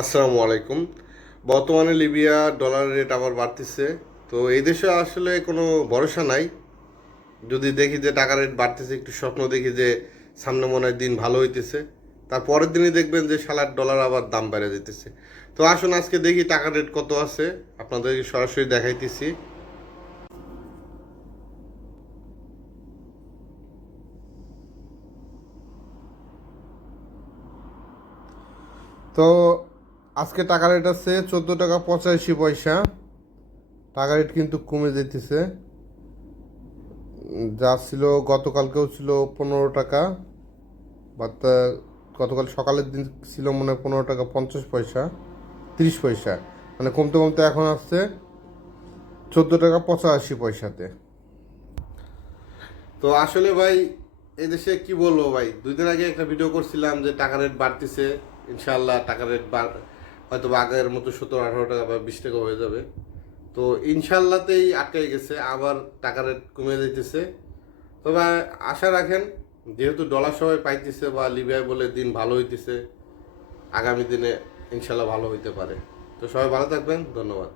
আসসালামু আলাইকুম। বর্তমানে লিবিয়া ডলার রেট আবার বাড়তেছে। তো এই দেশে আসলে কোনো ভরসা নাই। যদি দেখি যে টাকা রেট বাড়তেছে, একটু স্বপ্ন দেখি যে সামনে মনে হয় দিন ভালো হইতেছে, তার পরের দিনই দেখবেন যে শালার ডলার আবার দাম বেড়ে যেতেছে। তো আসুন আজকে দেখি টাকা রেট কত আছে, আপনাদেরকে সরাসরি দেখাইতেছি। তো আজকে টাকা রেট আছে 14 টাকা 85 পয়সা। টাকা রেট কিন্তু কমে যেতেছে। যা ছিল গতকালকেও ছিল 15 টাকা, বাট গতকাল সকালের দিন ছিল মনে হয় 15 টাকা 50 পয়সা 30 পয়সা, মানে কমতে কমতে এখন আসছে 14 টাকা 85 পয়সাতে। তো আসলে ভাই এদেশে কি বলবো ভাই, 2 দিন আগে একটা ভিডিও করছিলাম যে টাকা রেট বাড়তেছে, ইনশাল্লাহ টাকা রেট হয়তো বা আগের মতো 17-18 টাকা বা 20 টাকা হয়ে যাবে। তো ইনশাল্লাহতেই আটকে গেছে, আবার টাকা রেট কমে যাইতেছে। তবে আশা রাখেন, যেহেতু ডলার সবাই পাইতেছে বা লিবিয়ায় বলে দিন ভালো হইতেছে, আগামী দিনে ইনশাল্লাহ ভালো হইতে পারে। তো সবাই ভালো থাকবেন, ধন্যবাদ।